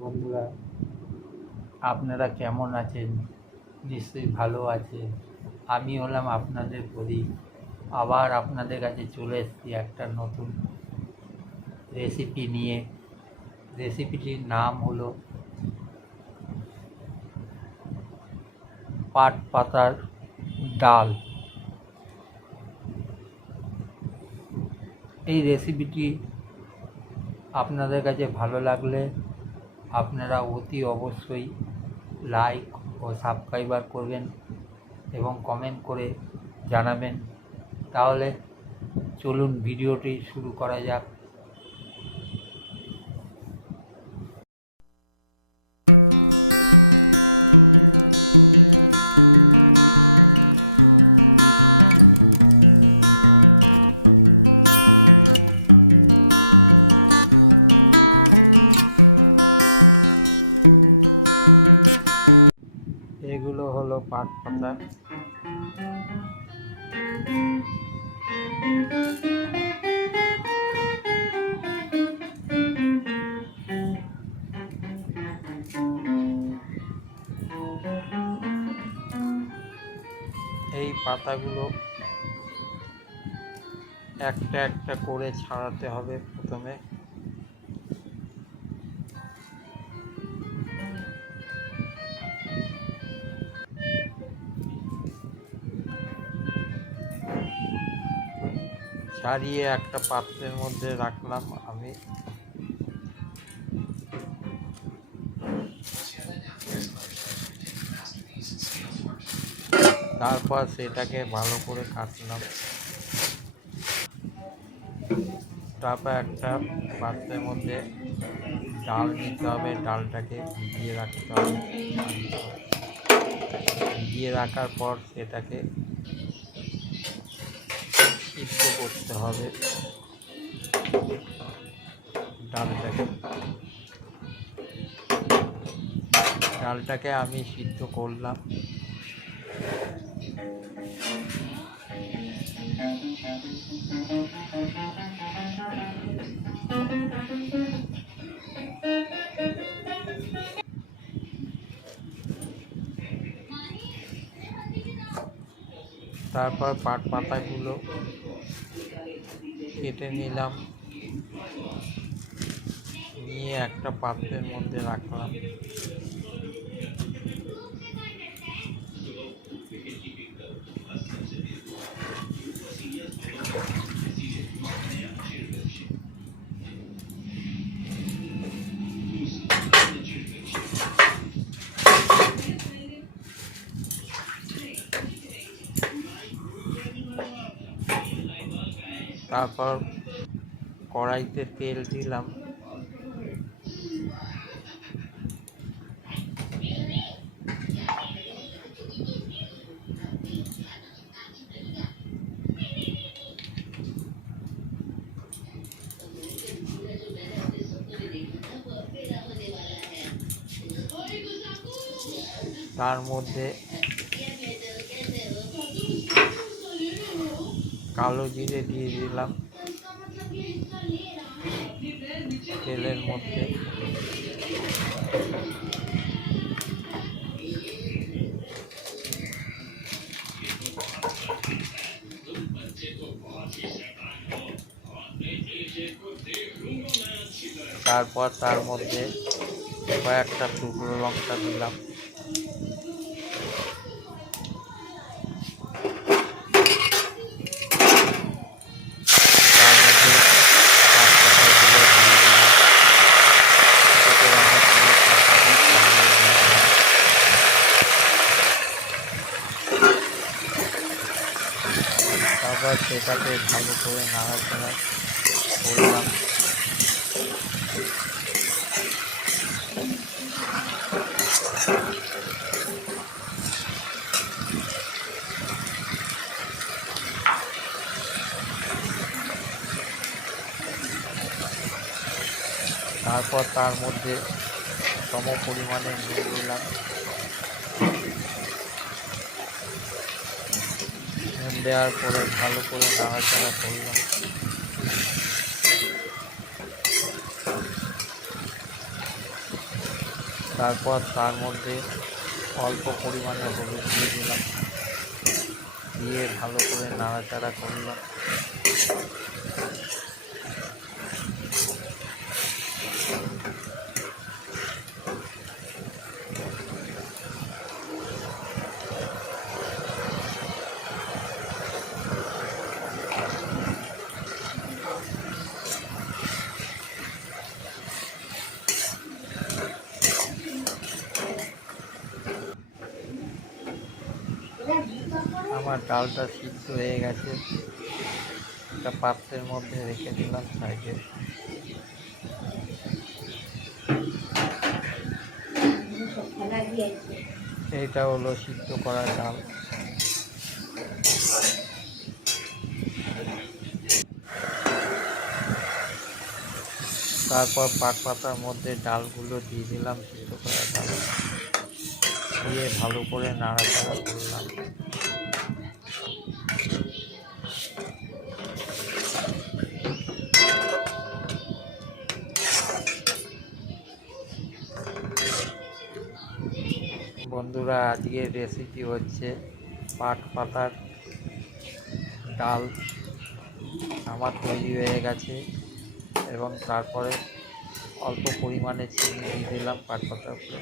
বন্ধুরা, আপনারা কেমন আছেন? নিশ্চয়ই ভালো আছেন। আমি হলাম আপনাদের প্রদীপ। আবার আপনাদের কাছে চলে এসেছি একটা নতুন রেসিপি নিয়ে। রেসিপিটির নাম হলো পাট পাতার ডাল। এই রেসিপিটি আপনাদের কাছে ভালো লাগলে আপনারা অতি অবশ্যই লাইক ও সাবস্ক্রাইবার করবেন এবং কমেন্ট করে জানাবেন। তাহলে চলুন ভিডিওটি শুরু করা যাক। এগুলো হলো পাট পাতা। এই পাতাগুলো একটা একটা করে ছাড়াতে হবে প্রথমে। ছাড়িয়ে একটা পাত্রের মধ্যে রাখলাম আমি। তারপর সেটাকে ভালো করে কাটলাম। তারপর একটা পাত্রের মধ্যে ডাল নিতে হবে, ডালটাকে ভিজিয়ে রাখতে হবে। ভিজিয়ে রাখার পর সেটাকে সিদ্ধ করতে হবে। ডালটাকে আমি সিদ্ধ করলাম। তারপর পাট পাতাগুলো কেটে নিলাম, নিয়ে একটা পাত্রের মধ্যে রাখলাম। তারপর কড়াইতে তেল দিলাম। তার মধ্যে কালো জিরে দিয়ে দিলাম তেলের মধ্যে। তারপর তার মধ্যে কয়েকটা শুকনো লঙ্কা দিলাম। তার মধ্যে পাট পাতাগুলো দিয়ে দিলাম। কেটে রাখা তেলে পাট পাতাগুলো দিয়ে দিলাম। তারপর সেটাকে ভালো করে নাড়াচাড়া করলাম। তারপর তার মধ্যে সম পরিমাণে নুন দিলাম। নুন দেওয়ার পরে ভালো করে নাড়াচাড়া করলাম। তারপর তার মধ্যে অল্প পরিমাণে হলুদ দিয়ে দিলাম, দিয়ে ভালো করে নাড়াচাড়া করলাম। আমার ডালটা সিদ্ধ হয়ে গেছে, একটা পাত্রের মধ্যে রেখে দিলাম সাইডে। এইটা হলো সিদ্ধ করা ডাল। তারপর পাট পাতার মধ্যে ডালগুলো দিয়ে দিলাম, সিদ্ধ করা ডাল দিয়ে ভালো করে নাড়াচাড়া করলাম। বন্ধুরা, আজকের রেসিপি হচ্ছে পাট পাতার ডাল। আমার তৈরি হয়ে গেছে এবং তারপরে অল্প পরিমাণে চিনি দিয়ে দিলাম পাট পাতার উপরে।